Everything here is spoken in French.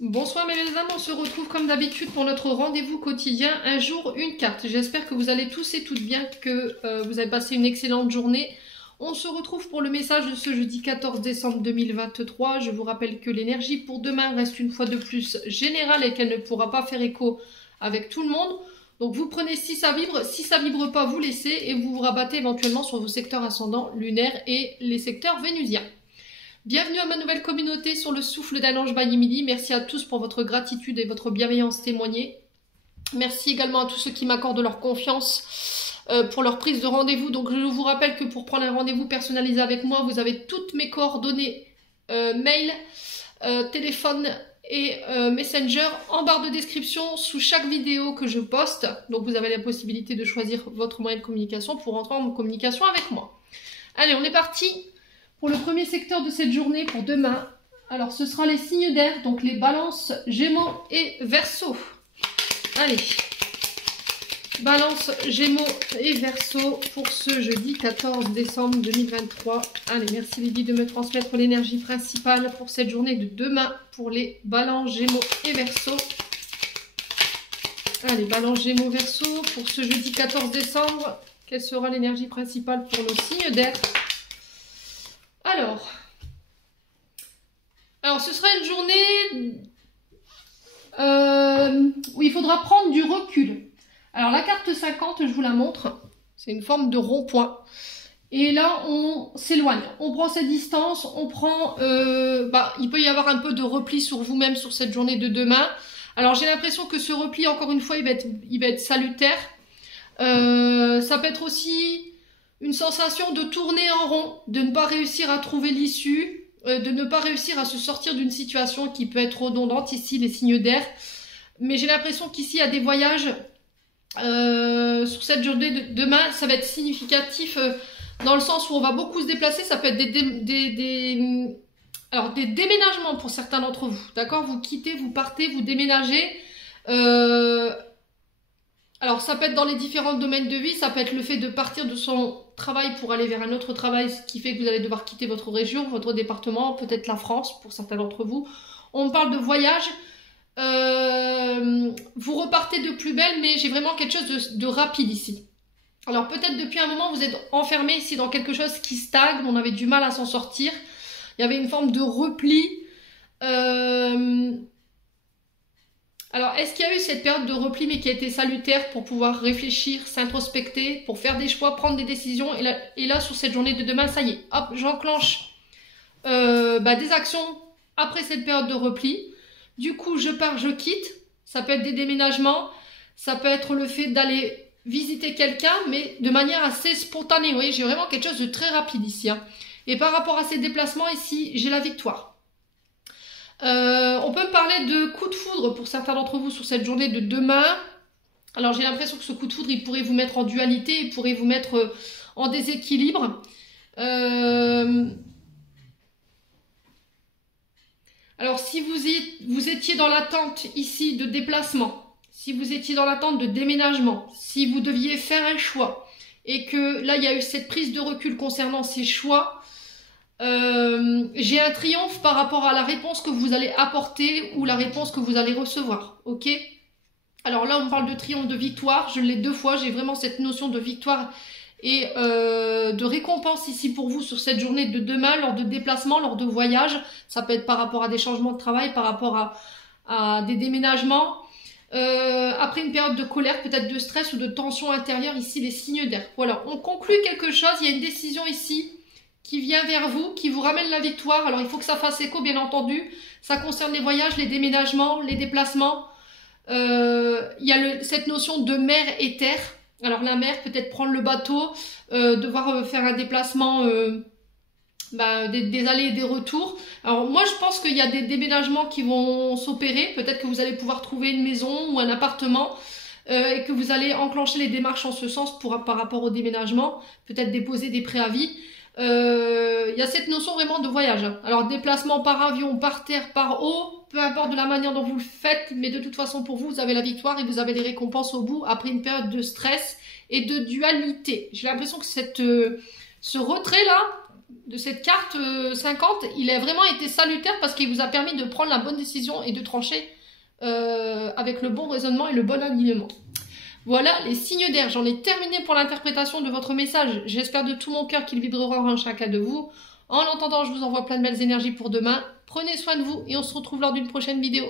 Bonsoir mes belles âmes, on se retrouve comme d'habitude pour notre rendez-vous quotidien, un jour, une carte. J'espère que vous allez tous et toutes bien, que vous avez passé une excellente journée. On se retrouve pour le message de ce jeudi 14 décembre 2023. Je vous rappelle que l'énergie pour demain reste une fois de plus générale et qu'elle ne pourra pas faire écho avec tout le monde. Donc vous prenez si ça vibre pas, vous laissez et vous vous rabattez éventuellement sur vos secteurs ascendants lunaires et les secteurs vénusiens. Bienvenue à ma nouvelle communauté sur le souffle d'un ange by Emily. Merci à tous pour votre gratitude et votre bienveillance témoignée. Merci également à tous ceux qui m'accordent leur confiance pour leur prise de rendez-vous. Donc je vous rappelle que pour prendre un rendez-vous personnalisé avec moi, vous avez toutes mes coordonnées mail, téléphone et Messenger en barre de description sous chaque vidéo que je poste. Donc vous avez la possibilité de choisir votre moyen de communication pour entrer en communication avec moi. Allez, on est parti pour le premier secteur de cette journée, pour demain. Alors, ce sera les signes d'air, donc les balances, gémeaux et verseaux. Allez, balance, gémeaux et verseaux pour ce jeudi 14 décembre 2023. Allez, merci Lydie de me transmettre l'énergie principale pour cette journée de demain pour les balances, gémeaux et verseaux. Allez, balance, gémeaux, verseaux pour ce jeudi 14 décembre. Quelle sera l'énergie principale pour nos signes d'air ? Alors, ce sera une journée où il faudra prendre du recul. Alors, la carte 50, je vous la montre. C'est une forme de rond-point. Et là, on s'éloigne. On prend ses distances. On prend... il peut y avoir un peu de repli sur vous-même sur cette journée de demain. Alors, j'ai l'impression que ce repli, encore une fois, il va être salutaire. Ça peut être aussi une sensation de tourner en rond, de ne pas réussir à trouver l'issue, de ne pas réussir à se sortir d'une situation qui peut être redondante, ici les signes d'air. Mais j'ai l'impression qu'ici il y a des voyages sur cette journée de demain, ça va être significatif dans le sens où on va beaucoup se déplacer, ça peut être des déménagements pour certains d'entre vous, d'accord? Vous quittez, vous partez, vous déménagez. Alors ça peut être dans les différents domaines de vie, ça peut être le fait de partir de son travail pour aller vers un autre travail, ce qui fait que vous allez devoir quitter votre région, votre département, peut-être la France pour certains d'entre vous. On parle de voyage, vous repartez de plus belle, mais j'ai vraiment quelque chose de rapide ici. Alors peut-être depuis un moment vous êtes enfermé ici dans quelque chose qui stagne, on avait du mal à s'en sortir, il y avait une forme de repli. Alors, est-ce qu'il y a eu cette période de repli mais qui a été salutaire pour pouvoir réfléchir, s'introspecter, pour faire des choix, prendre des décisions et là, sur cette journée de demain, ça y est, hop, j'enclenche des actions après cette période de repli. Du coup, je pars, je quitte. Ça peut être des déménagements, ça peut être le fait d'aller visiter quelqu'un, mais de manière assez spontanée. Vous voyez, j'ai vraiment quelque chose de très rapide ici. Hein. Et par rapport à ces déplacements, ici, j'ai la victoire. On peut me parler de coup de foudre pour certains d'entre vous sur cette journée de demain. Alors j'ai l'impression que ce coup de foudre, il pourrait vous mettre en dualité, il pourrait vous mettre en déséquilibre. Alors si vous étiez dans l'attente ici de déplacement, si vous étiez dans l'attente de déménagement, si vous deviez faire un choix et que là il y a eu cette prise de recul concernant ces choix, j'ai un triomphe par rapport à la réponse que vous allez apporter ou la réponse que vous allez recevoir, ok? Alors là, on parle de triomphe, de victoire, je l'ai deux fois, j'ai vraiment cette notion de victoire et de récompense ici pour vous sur cette journée de demain, lors de déplacements, lors de voyages. Ça peut être par rapport à des changements de travail, par rapport à des déménagements. Après une période de colère, peut-être de stress ou de tension intérieure, ici les signes d'air. Voilà, on conclut quelque chose, il y a une décision ici qui vient vers vous, qui vous ramène la victoire. Alors, il faut que ça fasse écho, bien entendu. Ça concerne les voyages, les déménagements, les déplacements. Il y a cette notion de mer et terre. Alors, la mer, peut-être prendre le bateau, devoir faire un déplacement, des allers et des retours. Alors, moi, je pense qu'il y a des déménagements qui vont s'opérer. Peut-être que vous allez pouvoir trouver une maison ou un appartement et que vous allez enclencher les démarches en ce sens par rapport au déménagement. Peut-être déposer des préavis. Il y a cette notion vraiment de voyage. Alors déplacement par avion, par terre, par eau, peu importe de la manière dont vous le faites, mais de toute façon pour vous, vous avez la victoire et vous avez les récompenses au bout après une période de stress et de dualité. J'ai l'impression que ce retrait là, cette carte 50, il a vraiment été salutaire parce qu'il vous a permis de prendre la bonne décision et de trancher avec le bon raisonnement et le bon alignement. Voilà les signes d'air. J'en ai terminé pour l'interprétation de votre message. J'espère de tout mon cœur qu'il vibrera en chacun de vous. En attendant, je vous envoie plein de belles énergies pour demain. Prenez soin de vous et on se retrouve lors d'une prochaine vidéo.